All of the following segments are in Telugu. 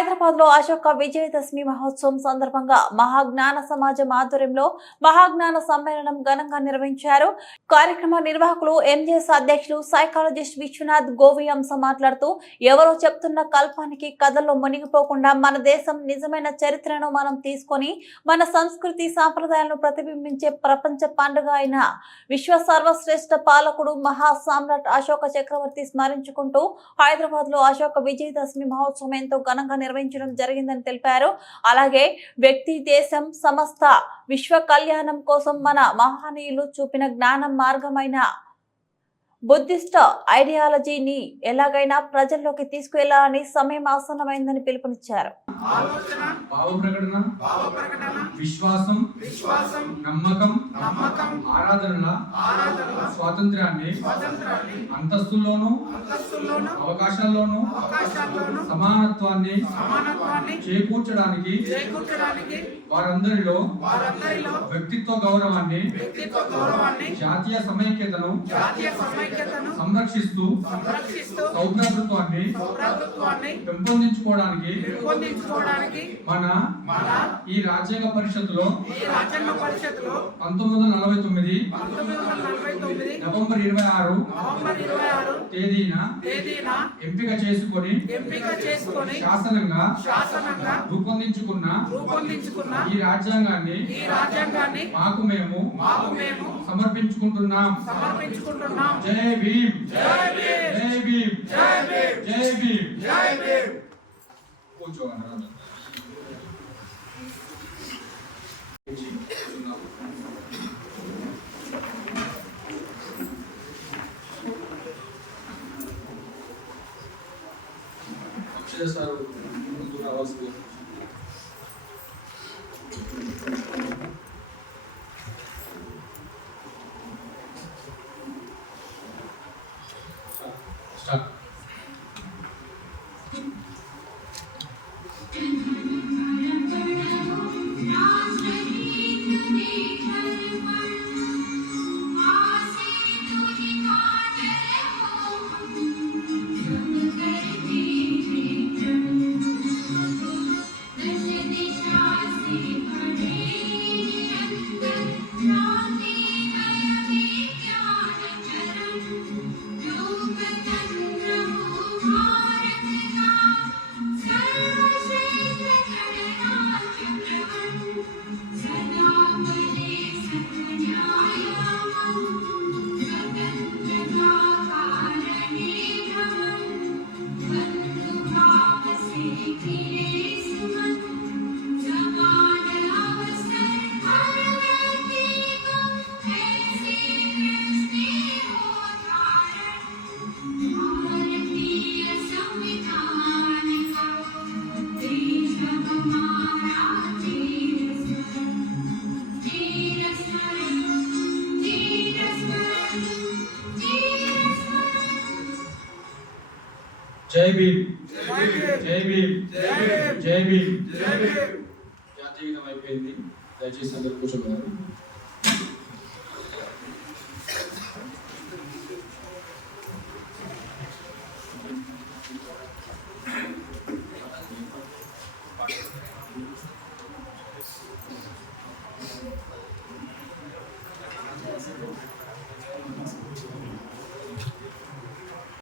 హైదరాబాద్లో అశోక విజయదశమి మహోత్సవం సందర్భంగా మహాజ్ఞాన సమాజం ఆధ్వర్యంలో మహాజ్ఞాన సమ్మేళనం ఘనంగా నిర్వహించారు. కార్యక్రమ నిర్వాహకులు ఎంజేఎస్ అధ్యక్షులు సైకాలజిస్ట్ విశ్వనాథ్ గోవి అంశ మాట్లాడుతూ ఎవరో చెప్తున్న కల్పానికి కథల్లో మునిగిపోకుండా మన దేశం నిజమైన చరిత్రను మనం తీసుకొని మన సంస్కృతి సాంప్రదాయాలను ప్రతిబింబించే ప్రపంచ పండుగ అయిన విశ్వ సర్వశ్రేష్ఠ పాలకుడు మహా సామ్రాట్ అశోక చక్రవర్తి స్మరించుకుంటూ హైదరాబాద్లో అశోక విజయదశమి మహోత్సవం ఎంతో ఘనంగా నిర్వహించడం జరిగిందని తెలిపారు. అలాగే వ్యక్తి దేశం సమస్త విశ్వ కళ్యాణం కోసం మన మహనీయులు చూపిన జ్ఞానం మార్గమైన బుద్ధిస్ట్ ఐడియాలజీని ఎలాగైనా ప్రజల్లోకి తీసుకువెళ్ళాలని సమయం ఆసన్నమైందని పిలుపునిచ్చారు. విశ్వాసం విశ్వాసం నమ్మకం నమ్మకం ఆరాధనల ఆరాధనల స్వాతంత్రాన్ని అంతస్తుల్లోనూ అంతస్తుల్లోనూ అవకాశాల్లోనూ అవకాశాల్లోనూ సమానత్వాన్ని సమానత్వాన్ని చేకూర్చడానికి చేకూర్చడానికి వారందరిలో వారందరిలో వ్యక్తిత్వ గౌరవాన్ని వ్యక్తిత్వ గౌరవాన్ని జాతీయ సమైక్యతను జాతీయ సమైక్యతను సంరక్షిస్తూ సౌభ్రాతృత్వాన్ని పెంపొందించుకోవడానికి మన ఈ రాజ్యాంగ పరిషత్తులో ఈ రాజ్యాంగ పరిషత్తులో పంతొమ్మిది వందల నలభై తొమ్మిది నవంబర్ ఇరవై ఆరు తేదీన తేదీన ఎంపిక చేసుకొని ఎంపిక చేసుకొని శాసనంగా శాసనంగా రూపొందించుకున్న రూపొందించుకున్న ఈ రాజ్యాంగాన్ని ఈ రాజ్యాంగాన్ని మాకు మేము మాకు మేము సమర్పించుకుంటున్నాం. సమర్పించుకుంటున్నాం. జై భీమ్. జై భీమ్. జై భీమ్. జై భీమ్. జై భీమ్. జై భీమ్. కూర్చోవాలి చేశారు సార్ ముందు రావాల్సింది. జై భీమ్. జై భీమ్. జై భీమ్. జాతీయ గీతం అయిపోయింది. దయచేసి అందరు కూర్చోగలరు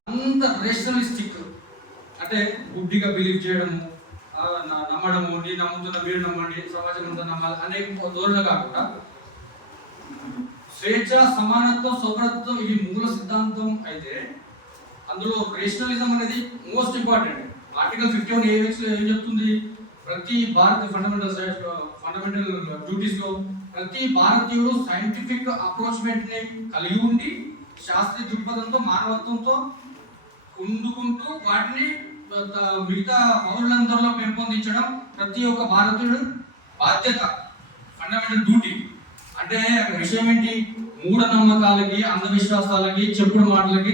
అంత రేషనలిస్టిక్ అంటే గుడ్డిగా బిలీవ్ చేయడము నమ్మడము నీ నమ్ముతున్న మీరు నమ్మండి సమాజం అంతా నమ్మాలి అనే ధోరణ కాకుండా స్వేచ్ఛ సమానత్వం సౌభ్రతత్వం ఈ మూల సిద్ధాంతం అయితే అందులో రేషనలిజం అనేది most important article fifty one AX ఏం చెప్తుంది? ప్రతి భారత ఫండమెంటల్ ఫండమెంటల్ డ్యూటీస్లో ప్రతి భారతీయుడు సైంటిఫిక్ అప్రోచ్మెంట్ని కలిగి ఉండి శాస్త్రీయ దృక్పథంతో మానవత్వంతో ఉండుకుంటూ వాటిని మిగతా పౌరులందరిలో పెంపొందించడం ప్రతి ఒక్క భారతీయుడు బాధ్యత ఫండమెంటల్ డ్యూటీ అంటే విషయం ఏంటి? మూఢనమ్మకాలకి అంధవిశ్వాసాలకి చెప్పుడు మాటలకి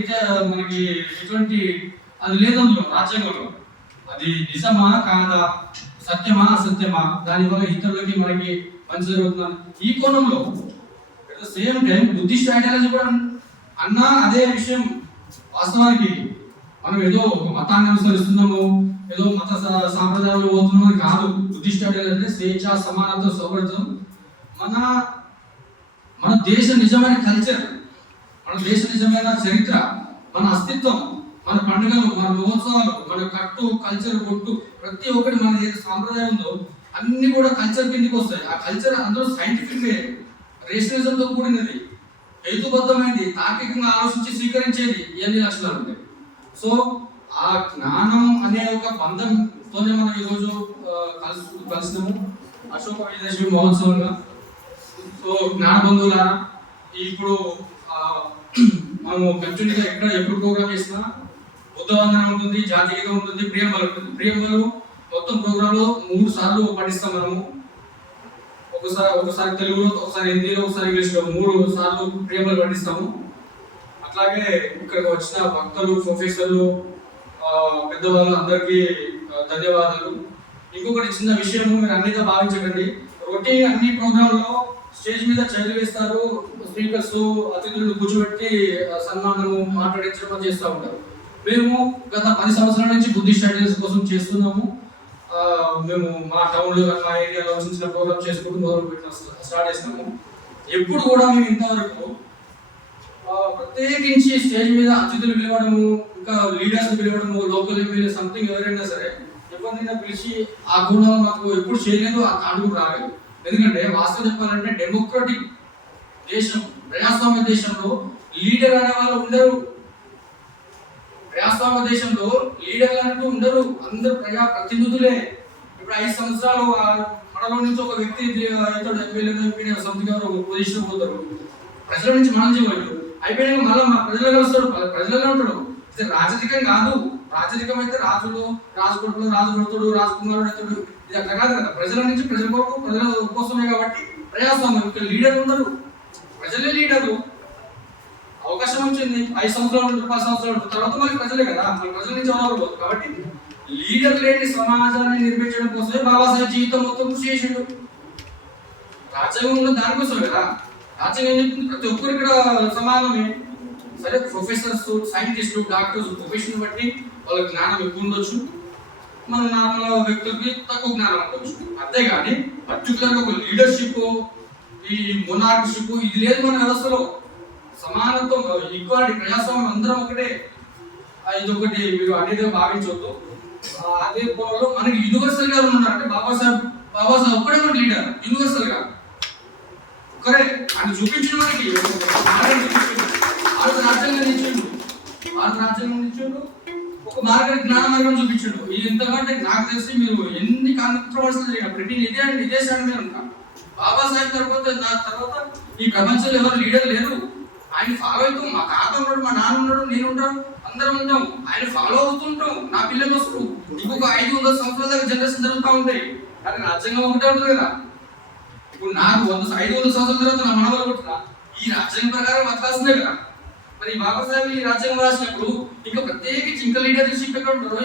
మనకి ఎటువంటి అది లేదు అందులో రాజ్యాంగంలో. అది నిజమా కాదా? సత్యమా అసత్యమా? దానివల్ల ఇతరులకి మనకి మంచి జరుగుతుందా? ఈ కోణంలో సేమ్ టైం బుద్ధిస్ట్ ఐడియాలజీ కూడా అన్నా అదే విషయం వాస్తవానికి మనం ఏదో ఒక మతాన్ని అనుసరిస్తున్నాము ఏదో మత సాంప్రదాయాలు పోతున్నామని కాదు. బుద్ధిస్ట్ ఏంటంటే స్వేచ్ఛ సమానత్వం సౌకర్యం మన మన దేశ నిజమైన కల్చర్ మన దేశ నిజమైన చరిత్ర మన అస్తిత్వం మన పండుగలు మన మహోత్సవాలు మన కట్టు కల్చర్ కొట్టు ప్రతి ఒక్కటి మన ఏది సాంప్రదాయం ఉందో అన్ని కూడా కల్చర్ కిందకి వస్తాయి. ఆ కల్చర్ అందరూ సైంటిఫిక్ రేషనలిజంతో కూడినది. హేతుబద్ధమైనది తార్కికంగా ఆలోచించి స్వీకరించేది ఇవన్నీ లక్షణాలు ఉంటాయి సో ఆ జ్ఞానం అనే ఒక బంధంతోనే మనం ఈరోజు కలుసు కలిసినాము. అశోక విజయదశమి మహోత్సవంగా. సో జ్ఞాన బంధువులారా ఇప్పుడు మనము కంటిన్యూగా ఎక్కడ ఎప్పుడు ప్రోగ్రామ్ చేసినా బుద్ధవందనం ఉంటుంది జాతీయత ఉంటుంది ప్రియంబల్ ఉంటుంది. ప్రియంబల్ మొత్తం ప్రోగ్రాంలో మూడు సార్లు పఠిస్తాం మనము. ఒకసారి ఒకసారి తెలుగులో ఒకసారి హిందీలో ఒకసారి ఇంగ్లీష్లో మూడు సార్లు ప్రేమలు పఠిస్తాము అట్లాగే ఇక్కడికి వచ్చిన భక్తులు ప్రొఫెసర్లు పెద్దవాళ్ళు అందరికీ ధన్యవాదాలు. ఇంకొకటి చిన్న విషయం మీరు అన్నిగా భావించకండి. రొటీన్ అన్ని ప్రోగ్రాంలో స్టేజ్ మీద చైర్లు వేస్తారు స్పీకర్స్ అతిథులను కూర్చోబెట్టి సన్మానము మాట్లాడించడం చేస్తూ ఉంటారు. మేము గత పది సంవత్సరాల నుంచి బుద్ధి స్టడీస్ కోసం చేస్తున్నాము. మేము మా టౌన్లో మా ఏరియాలో చిన్న ప్రోగ్రామ్ చేసుకుంటూ మొదలు పెట్టిన స్టార్ట్ చేసినాము ఎప్పుడు కూడా మేము ఇంతవరకు ప్రత్యేకించి స్టేజ్ మీద అతిథులు పిలవడము ఇంకా లీడర్స్ పిలవడము లోకల్ ఎమ్మెల్యే సంథింగ్ ఎవరైనా సరే ఎవరినైనా పిలిచి ఆ గుణం మాకు ఎప్పుడు చేయలేదు ఆ థాట్ రాలేదు. ఎందుకంటే వాస్తవం చెప్పాలంటే డెమోక్రటిక్ దేశం ప్రజాస్వామ్య దేశంలో లీడర్ అనే వాళ్ళు ఉండరు. ప్రజాస్వామ్య దేశంలో లీడర్లు అంటూ ఉండరు. అందరు ప్రజా ప్రతినిధులే. ఇప్పుడు ఐదు సంవత్సరాలు మనలో నుంచి ఒక వ్యక్తి ఇతడు ఎమ్మెల్యే సంథింగ్ ఎవరు ఒక పొజిషన్ పోతారు. ప్రజల నుంచి మనం చేయగలరు అయిపోయాక మళ్ళీ మా ప్రజలు వస్తాడు ప్రజలలో ఉంటాడు ఇది రాజరికం కాదు. రాజరికం అయితే రాజులు రాజు కొడుకులు రాజు రాజకుమారుడు అవుతాడు ఇది అట్లా కాదు కదా. ప్రజల నుంచి ప్రజల కొరకు ప్రజల కోసమే కాబట్టి ప్రజాస్వామ్యం. ఇక్కడ లీడర్ ఉండరు. ప్రజలే లీడరు అవకాశం వచ్చింది. ఐదు సంవత్సరాలు ఉంటుంది పది సంవత్సరాలు ఉంటుంది తర్వాత మళ్ళీ ప్రజలే కదా. మన ప్రజల నుంచి ఎవరు కాబట్టి లీడర్ లేని సమాజాన్ని నిర్మించడం కోసమే బాబాసాహెబ్ జీవితం మొత్తం కృషి చేసిండు. రాజ్యాంగం ఉన్న దానికోసమే కదా. రాజ్యాంగం చెప్తుంది ప్రతి ఒక్కరు ఇక్కడ సమానమే. సరే ప్రొఫెసర్స్ సైంటిస్టులు డాక్టర్స్ ప్రొఫెషన్ బట్టి వాళ్ళ జ్ఞానం ఎక్కువ ఉండొచ్చు. మన నార్మల్ వ్యక్తులకి తక్కువ జ్ఞానం ఉండొచ్చు. అంతేగాని పర్టికులర్గా ఒక లీడర్షిప్ ఈ మొనార్షిప్ ఇది లేదు మన వ్యవస్థలో. సమానత్వం ఈక్వాలిటీ ప్రజాస్వామ్యం అందరం ఒకటే. ఇది ఒకటి మీరు అనేది భావించవద్దు అదే పొలంలో మనకి యూనివర్సల్గా ఉన్నారు అంటే బాబాసాహెబ్ బాబాసాహెబ్ ఒక్కడే మన లీడర్ యూనివర్సల్గా. ఒక్కరే ఆయన చూపించిన వాడికి మార్గం చూపించిండు. ఆరు రాజ్యాంగం ఇచ్చిండు? ఆరు రాజ్యాంగం ఇచ్చిండు? ఒక మార్గం జ్ఞాన మార్గం చూపించిండు. ఇది ఎంతకంటే నాకు తెలిసి మీరు ఎన్ని కాంట్రవర్సీలు జరిగిన ప్రతి ఇదే అండి ఇదే సార్ మీరు బాబాసాహెబ్ తర్వాత దాని తర్వాత ఈ ప్రపంచంలో ఎవరు లీడర్ లేరు. ఆయన ఫాలో అవుతూ మా తాత ఉన్నాడు మా నాన్న ఉన్నాడు నేను ఉంటాను అందరం ఉంటాం. ఆయన ఫాలో అవుతుంటాం. నా పిల్లలు వస్తారు. ఇంకొక ఐదు వందల సంవత్సరాల దాకా జనరేషన్ జరుగుతూ ఉంటాయి. కానీ రాజ్యాంగం ఒకటే ఉంటుంది కదా. ఇప్పుడు నాకు వంద ఐదు వందల సంవత్సరం తర్వాత నా మనవలు పుట్టిన ఈ రాజ్యాంగ ప్రకారం బతకాల్సిందే కదా. మరి బాబాసాహెబ్ ఈ రాజ్యాంగం రాసినప్పుడు ఇంకా ప్రత్యేకించి ఇంకా లీడర్షిప్ ఎక్కడ ఉంటారో?